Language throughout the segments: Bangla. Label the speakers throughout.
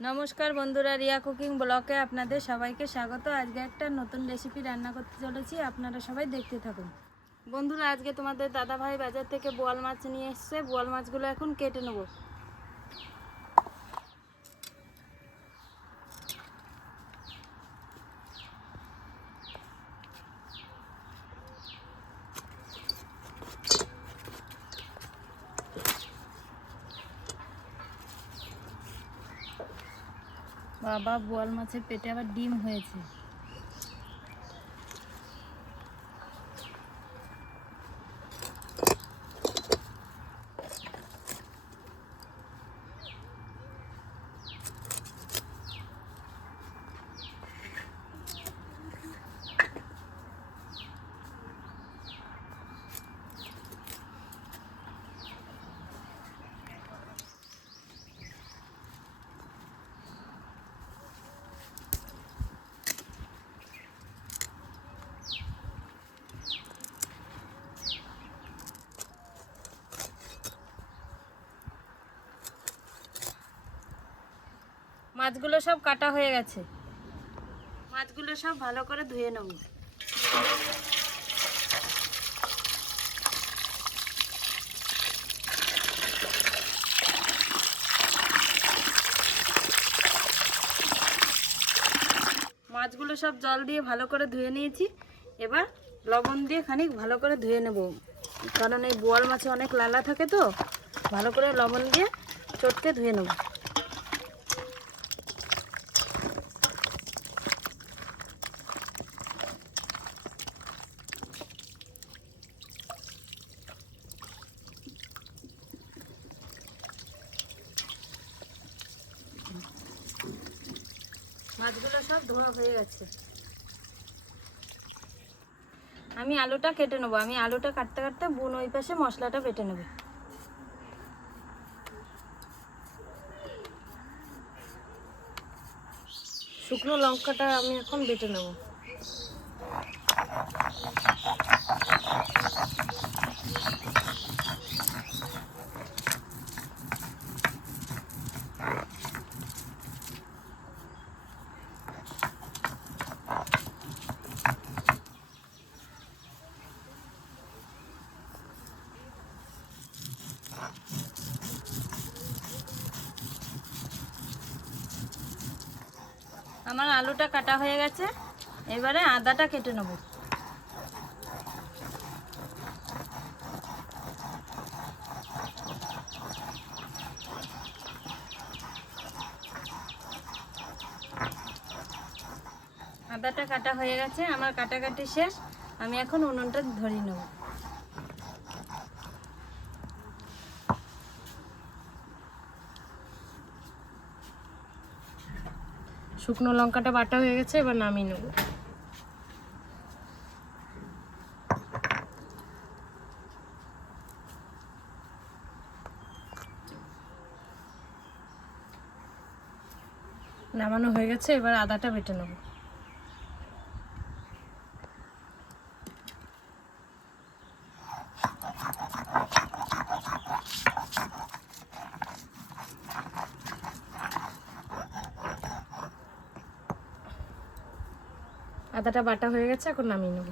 Speaker 1: নমস্কার বন্ধুরা, রিয়া কুকিং ব্লকে আপনাদের সবাইকে স্বাগত। আজকে একটা নতুন রেসিপি রান্না করতে চলেছি, আপনারা সবাই দেখতে থাকুন। বন্ধুরা, আজকে তোমাদের দাদাভাই বাজার থেকে বোয়াল মাছ নিয়ে এসছে। বোয়াল মাছগুলো এখন কেটে নেব। বাবা বোয়াল মাছের পেটে আবার ডিম হয়েছে। মাছগুলো সব কাটা হয়ে গেছে। মাছগুলো সব ভালো করে ধুয়ে নেব। মাছগুলো সব জল দিয়ে ভালো করে ধুয়ে নিয়েছি। এবার লবণ দিয়ে খানিক ভালো করে ধুয়ে নেব। কারণ এই বোয়াল মাছে অনেক লালা থাকে তো, ভালো করে লবণ দিয়ে চটকে ধুয়ে নেব। মাছগুলো সব ধোয়া হয়ে গেছে। আমি আলুটা কেটে নেব। আমি আলুটা কাটতে কাটতে বুন ওই পাশে মশলাটা বেটে নেবে। শুকনো লঙ্কাটা আমি এখন বেটে নেব। আমার আলুটা কাটা হয়ে গেছে। এবারে আদাটা কেটে নেব। আদাটা কাটা হয়ে গেছে, আমার কাটাকাটি শেষ। আমি এখন উনুনটা ধরিয়ে নেব।
Speaker 2: শুকনো লঙ্কাটা বাটা হয়ে গেছে, এবার নামিয়ে নেব। নামানো হয়ে গেছে, এবার আদাটা বেটে নেব। আদাটা বাটা হয়ে গেছে, এখন নামিয়ে নেব।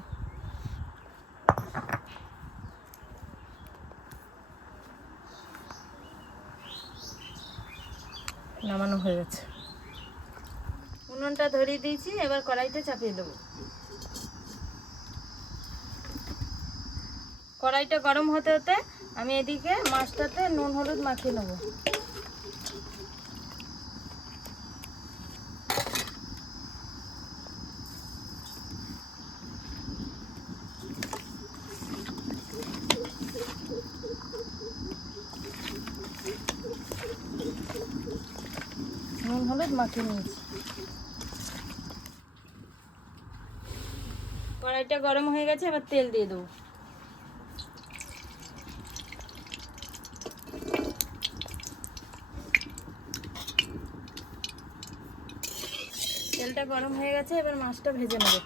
Speaker 2: নামানো হয়ে গেছে।
Speaker 1: উনুনটা ধরিয়ে দিয়েছি, এবার কড়াইতে চাপিয়ে দেবো। কড়াইটা গরম হতে হতে আমি এদিকে মাছটাতে নুন, হলুদ মাখিয়ে নেব। নুন হলুদ মাখিয়ে নিয়েছি। কড়াইটা গরম হয়ে গেছে, এবার তেল দিয়ে দেবো। তেলটা গরম হয়ে গেছে, এবার মাছটা ভেজে নেবে।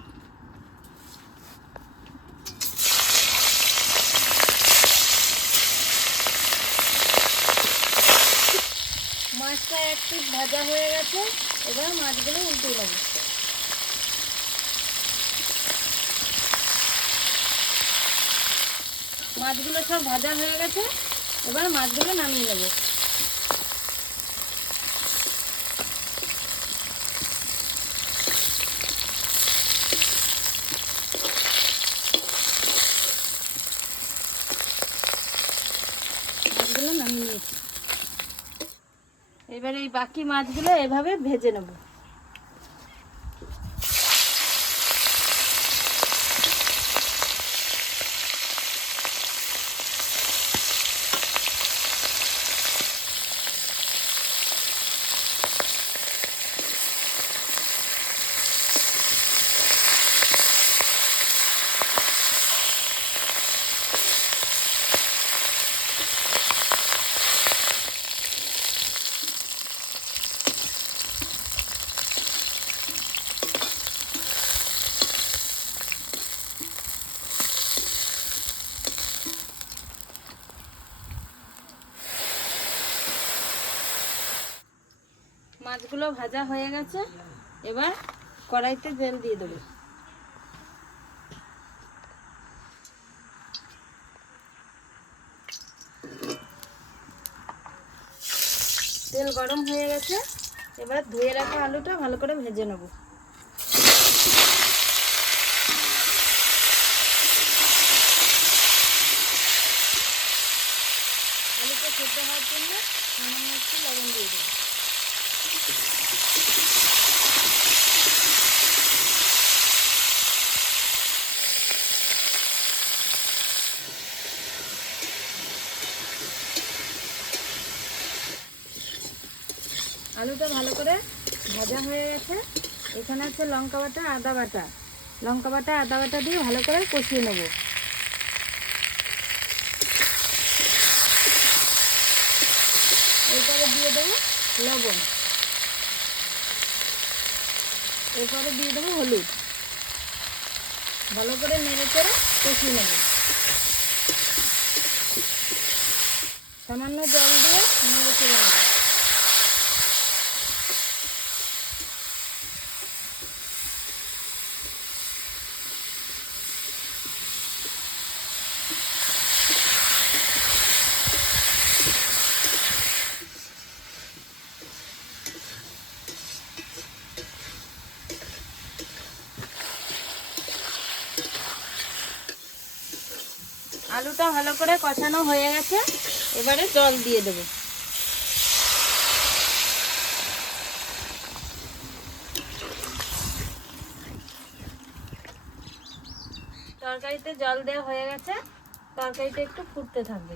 Speaker 1: মাছটা এক পিস ভাজা হয়ে গেছে, এবার মাছগুলো উল্টে নেব। মাছগুলো সব ভাজা হয়ে গেছে, এবার মাছগুলো নামিয়ে নেব। মাছগুলো নামিয়ে নিয়েছি এবার এই বাকি মাছগুলো এভাবে ভেজে নেব। মাছগুলো ভাজা হয়ে গেছে। এবার কড়াইতে তেল দিয়ে দেবো। তেল গরম হয়ে গেছে। এবার ধুয়ে রাখা আলুটা ভালো করে ভেজে নেব। আলুটা সেদ্ধ হওয়ার জন্য সামান্য একটু লবণ দিয়ে দেবো। আলুটা ভালো করে ভাজা হয়ে গেছে। এখানে আছে লঙ্কা বাটা, আদা বাটা। লঙ্কা বাটা, আদা বাটা দিয়ে ভালো করে কষিয়ে নেব। এরপরে দিয়ে দেবো লবণ। এরপরে দিয়ে দেবো হলুদ। ভালো করে নেড়ে করে কষিয়ে নেব। সামান্য জল দিয়ে নেড়ে চেড়ে নেব। আলুটা ভালো করে কষানো হয়ে গেছে। এবারে জল দিয়ে দেবো। তরকারিতে জল দেওয়া হয়ে গেছে। তরকারিটা একটু ফুটতে থাকবে।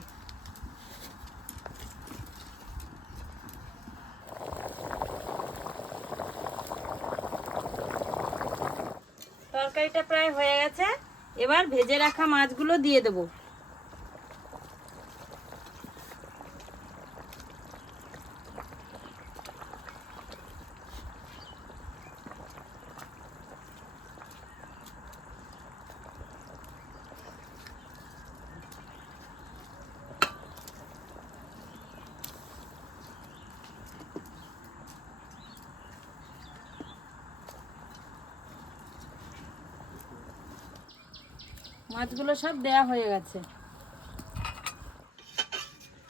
Speaker 1: তরকারিটা প্রায় হয়ে গেছে। এবার ভেজে রাখা মাছগুলো দিয়ে দেবো। মাছগুলো সব দেয়া হয়ে গেছে।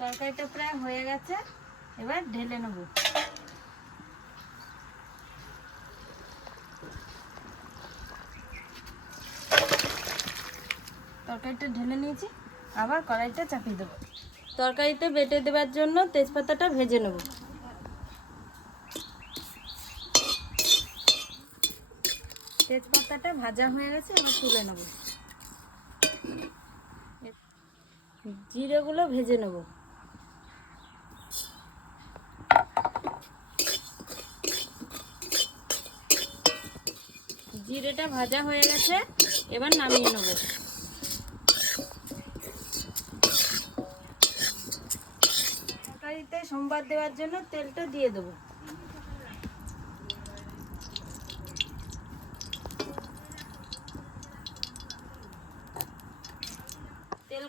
Speaker 1: তরকারিটা প্রায় হয়ে গেছে। এবার ঢেলে নেব। তরকারিটা ঢেলে নিয়েছি, আবার কড়াইটা চাপিয়ে দেবো। তরকারিতে বেটে দেওয়ার জন্য তেজপাতাটা ভেজে নেব। তেজপাতাটা ভাজা হয়ে গেছে, এবার তুলে নেব। জিরেগুলো ভেজে নেব। জিরেটা ভাজা হয়ে গেছে, এবার নামিয়ে নেব। তরকারিতে সোমবার দেওয়ার জন্য তেলটা দিয়ে দেবো।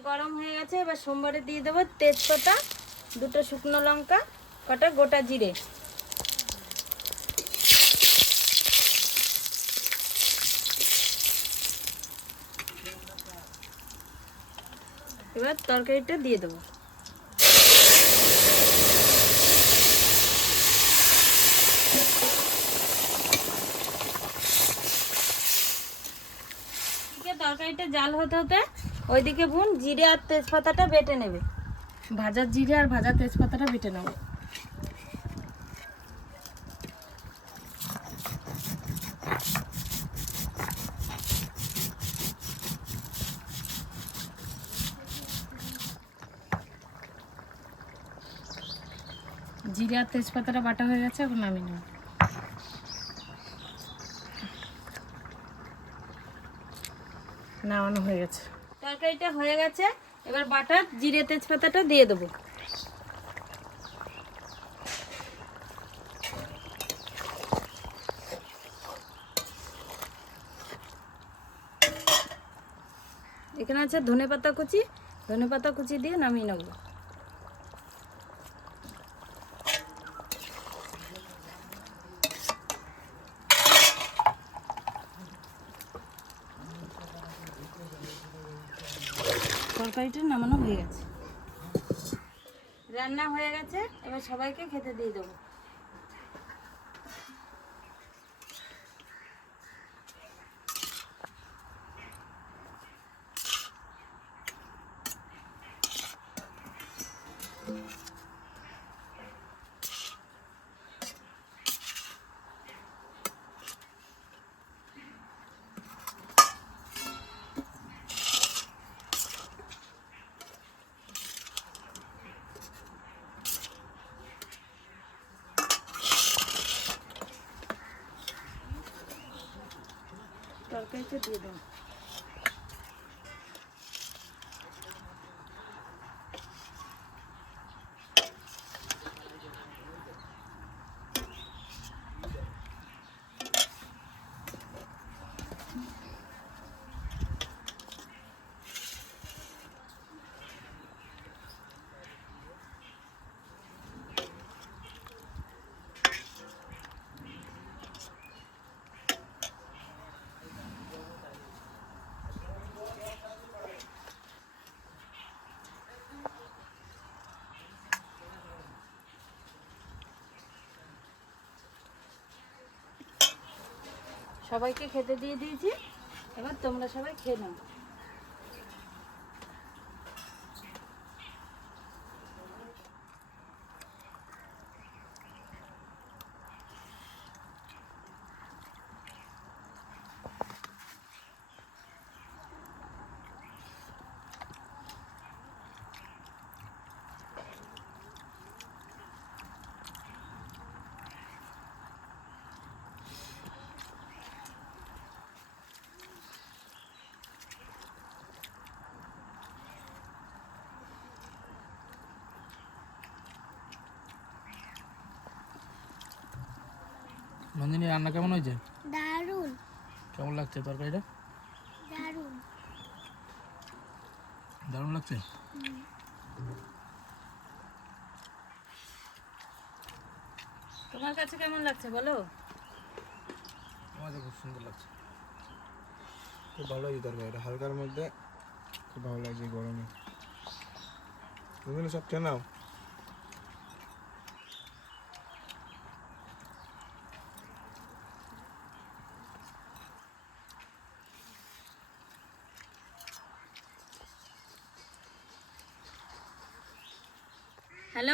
Speaker 1: গরম হয়ে গেছে, এবার সোমবারে দিয়ে দেবো তেজপাতা, দুটো শুকনো লঙ্কা, কটা গোটা জিরে। এবার তরকারিটা দিয়ে দেবো। তরকারিটা জাল হতে হতে ওইদিকে বোন জিরে আর তেজপাতাটা বেটে নেবে।
Speaker 2: ভাজার জিরে আর ভাজা তেজপাতাটা বেটে নেব। জিরে আর তেজপাতাটা বাটা হয়ে গেছে, এখন নামিয়ে নেব। নামানো হয়ে গেছে।
Speaker 1: তরকারিটা হয়ে গেছে। এবার বাটার, জিরে তেজপাতাটা দিয়ে দেবো। এখানে আছে ধনে পাতা কুচি। ধনে পাতা কুচি দিয়ে নামিয়ে নেব। তরকারিটা নামানো হয়ে গেছে। রান্না হয়ে গেছে এবার সবাইকে খেতে দিয়ে দেবো। তরকারিটা দিয়ে দেবো সবাইকে খেতে দিয়ে দিয়েছি। এবার তোমরা সবাই খেয়ে নাও।
Speaker 3: নন্দিনী রান্না কেমন হয়েছে?
Speaker 4: দারুণ।
Speaker 3: কেমন লাগছে তরকারিটা?
Speaker 4: দারুণ।
Speaker 3: দারুণ লাগছে?
Speaker 1: তোমার কাছে কেমন লাগছে বলো?
Speaker 3: আমাদের খুব সুন্দর লাগছে। খুব ভালো লাগছে তরকারিটা। হালকার মধ্যে খুব ভালো লাগছে গরমে। নন্দিনী সব খেয়ে নাও।